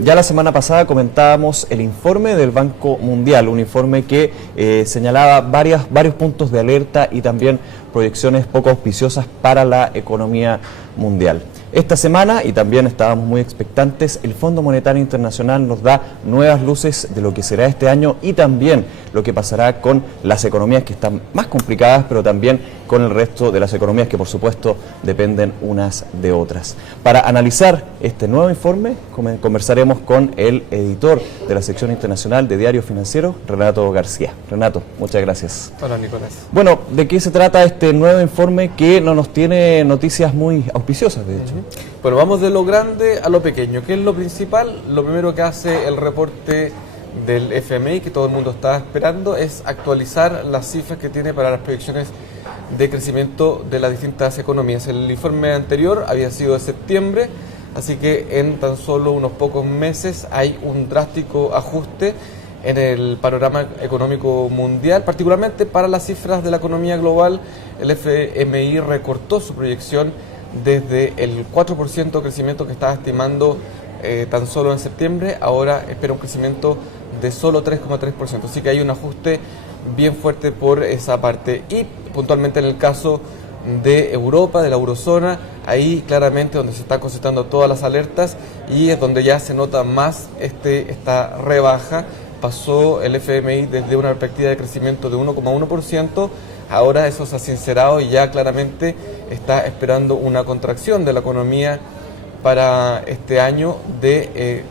Ya la semana pasada comentábamos el informe del Banco Mundial, un informe que señalaba varios puntos de alerta y también proyecciones poco auspiciosas para la economía mundial. Esta semana, y también estábamos muy expectantes, el Fondo Monetario Internacional nos da nuevas luces de lo que será este año y también lo que pasará con las economías que están más complicadas, pero también con el resto de las economías que por supuesto dependen unas de otras. Para analizar este nuevo informe, conversaremos con el editor de la sección internacional de Diario Financiero, Renato García. Renato, muchas gracias. Hola, Nicolás. Bueno, ¿de qué se trata este nuevo informe que no nos tiene noticias muy auspiciosas, de hecho? Bueno, vamos de lo grande a lo pequeño. ¿Qué es lo principal? Lo primero que hace el reporte del FMI, que todo el mundo está esperando, es actualizar las cifras que tiene para las proyecciones de crecimiento de las distintas economías. El informe anterior había sido de septiembre, así que en tan solo unos pocos meses hay un drástico ajuste en el panorama económico mundial, particularmente para las cifras de la economía global. El FMI recortó su proyección desde el 4% de crecimiento que estaba estimando tan solo en septiembre, ahora espera un crecimiento de solo 3,3%, así que hay un ajuste bien fuerte por esa parte. Y puntualmente en el caso de Europa, de la eurozona, ahí claramente donde se están concentrando todas las alertas y es donde ya se nota más esta rebaja. Pasó el FMI desde una perspectiva de crecimiento de 1,1%, ahora eso se ha sincerado y ya claramente está esperando una contracción de la economía para este año de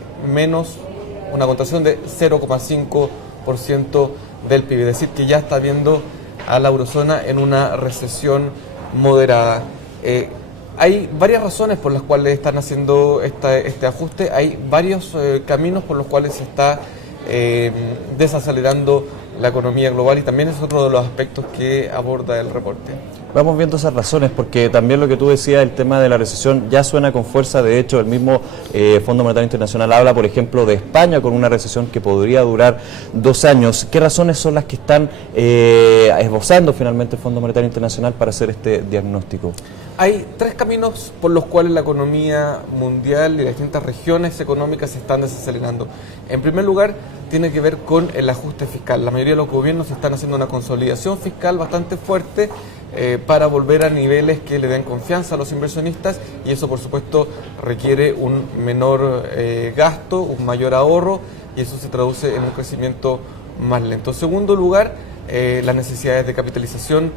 una contracción de 0,5% del PIB, es decir, que ya está viendo a la eurozona en una recesión moderada. Hay varias razones por las cuales están haciendo este ajuste, hay varios caminos por los cuales se está desacelerando la economía global y también es otro de los aspectos que aborda el reporte. Vamos viendo esas razones porque también lo que tú decías, el tema de la recesión ya suena con fuerza. De hecho, el mismo Fondo Monetario Internacional habla, por ejemplo, de España con una recesión que podría durar 2 años. ¿Qué razones son las que están esbozando finalmente el Fondo Monetario Internacional para hacer este diagnóstico? Hay 3 caminos por los cuales la economía mundial y las distintas regiones económicas se están desacelerando. En primer lugar, tiene que ver con el ajuste fiscal. La mayoría de los gobiernos están haciendo una consolidación fiscal bastante fuerte para volver a niveles que le den confianza a los inversionistas y eso por supuesto requiere un menor gasto, un mayor ahorro y eso se traduce en un crecimiento más lento. En segundo lugar, las necesidades de capitalización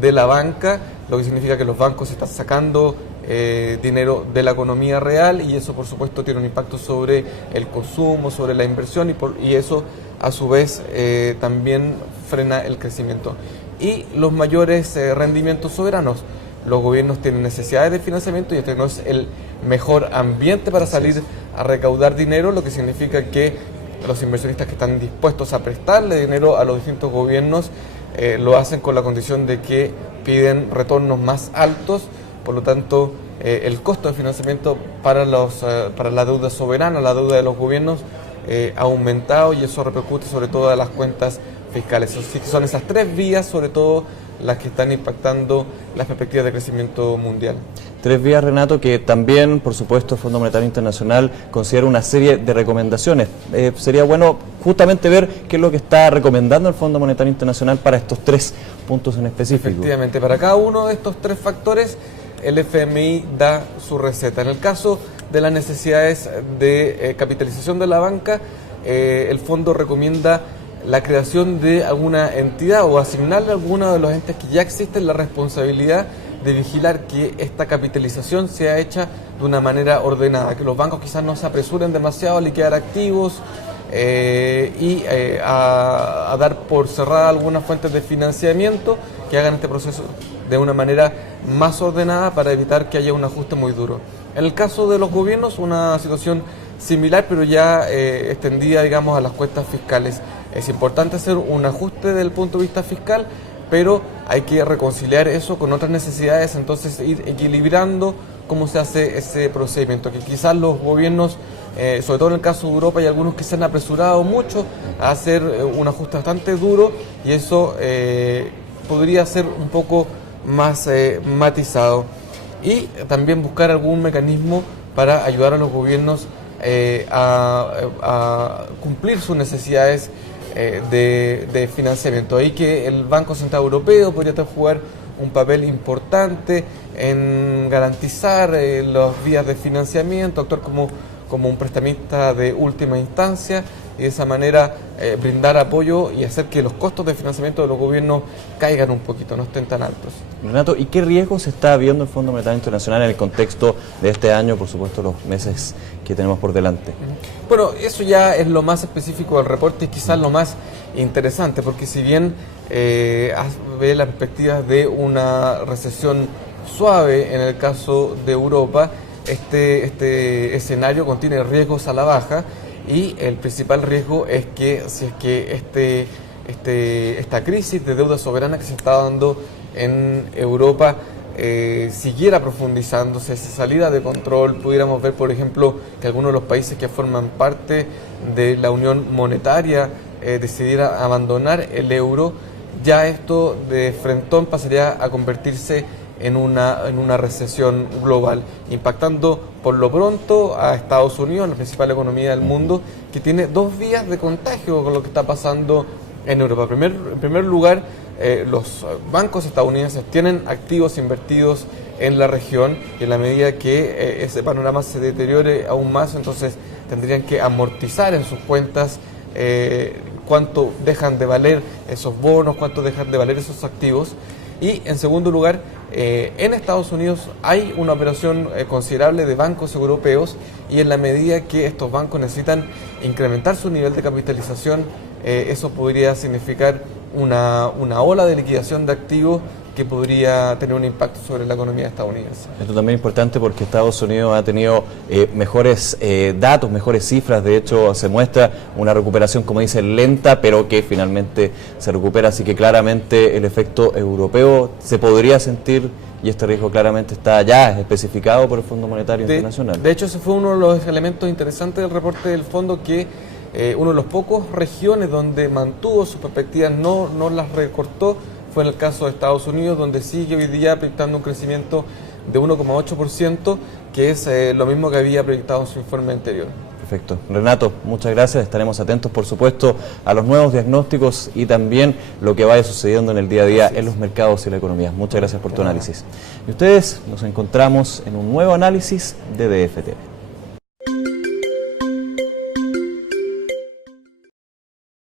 de la banca, lo que significa que los bancos están sacando dinero de la economía real y eso por supuesto tiene un impacto sobre el consumo, sobre la inversión y eso a su vez también frena el crecimiento. Y los mayores rendimientos soberanos. Los gobiernos tienen necesidades de financiamiento y este no es el mejor ambiente para salir a recaudar dinero, lo que significa que los inversionistas que están dispuestos a prestarle dinero a los distintos gobiernos lo hacen con la condición de que piden retornos más altos, por lo tanto el costo de financiamiento para la deuda soberana, la deuda de los gobiernos ha aumentado y eso repercute sobre todo en las cuentas fiscales. Así que son esas 3 vías sobre todo las que están impactando las perspectivas de crecimiento mundial. 3 vías, Renato, que también, por supuesto, el Fondo Monetario Internacional considera una serie de recomendaciones. Sería bueno justamente ver qué es lo que está recomendando el Fondo Monetario Internacional para estos 3 puntos en específico. Efectivamente, para cada uno de estos 3 factores, el FMI da su receta. En el caso de las necesidades de capitalización de la banca, el fondo recomienda la creación de alguna entidad o asignarle a alguno de los entes que ya existen la responsabilidad de vigilar que esta capitalización sea hecha de una manera ordenada, que los bancos quizás no se apresuren demasiado a liquidar activos a dar por cerrada algunas fuentes de financiamiento, que hagan este proceso de una manera más ordenada para evitar que haya un ajuste muy duro. En el caso de los gobiernos, una situación similar, pero ya extendida, digamos, a las cuentas fiscales. Es importante hacer un ajuste desde el punto de vista fiscal, pero hay que reconciliar eso con otras necesidades, entonces ir equilibrando cómo se hace ese procedimiento, que quizás los gobiernos, sobre todo en el caso de Europa, hay algunos que se han apresurado mucho a hacer un ajuste bastante duro y eso podría ser un poco más matizado. Y también buscar algún mecanismo para ayudar a los gobiernos a cumplir sus necesidades de financiamiento. Ahí que el Banco Central Europeo podría jugar un papel importante en garantizar las vías de financiamiento, actuar como un prestamista de última instancia y de esa manera brindar apoyo y hacer que los costos de financiamiento de los gobiernos caigan un poquito, no estén tan altos. Renato, ¿y qué riesgos está viendo el Fondo Monetario Internacional en el contexto de este año, por supuesto los meses que tenemos por delante? Bueno, eso ya es lo más específico del reporte y quizás lo más interesante, porque si bien ve las perspectivas de una recesión suave en el caso de Europa, este escenario contiene riesgos a la baja y el principal riesgo es que si es que esta crisis de deuda soberana que se está dando en Europa siguiera profundizándose, se saliera de control, pudiéramos ver, por ejemplo, que algunos de los países que forman parte de la Unión Monetaria decidiera abandonar el euro, ya esto de frentón pasaría a convertirse en una recesión global, impactando por lo pronto a Estados Unidos, la principal economía del mundo, que tiene dos vías de contagio con lo que está pasando en Europa. En primer lugar, los bancos estadounidenses tienen activos invertidos en la región y en la medida que ese panorama se deteriore aún más, entonces tendrían que amortizar en sus cuentas cuánto dejan de valer esos bonos, cuánto dejan de valer esos activos. Y en segundo lugar, en Estados Unidos hay una operación considerable de bancos europeos y en la medida que estos bancos necesitan incrementar su nivel de capitalización, eso podría significar una ola de liquidación de activos que podría tener un impacto sobre la economía estadounidense. Esto también es importante porque Estados Unidos ha tenido mejores datos, mejores cifras. De hecho, se muestra una recuperación, como dice, lenta, pero que finalmente se recupera. Así que claramente el efecto europeo se podría sentir y este riesgo claramente está ya especificado por el Fondo Monetario Internacional. De hecho, ese fue uno de los elementos interesantes del reporte del fondo, que uno de los pocos regiones donde mantuvo sus perspectivas, no las recortó, fue en el caso de Estados Unidos, donde sigue hoy día proyectando un crecimiento de 1,8%, que es lo mismo que había proyectado en su informe anterior. Perfecto. Renato, muchas gracias. Estaremos atentos, por supuesto, a los nuevos diagnósticos y también lo que vaya sucediendo en el día a día en los mercados y la economía. Muchas gracias por tu análisis. Y ustedes, nos encontramos en un nuevo análisis de DF TV.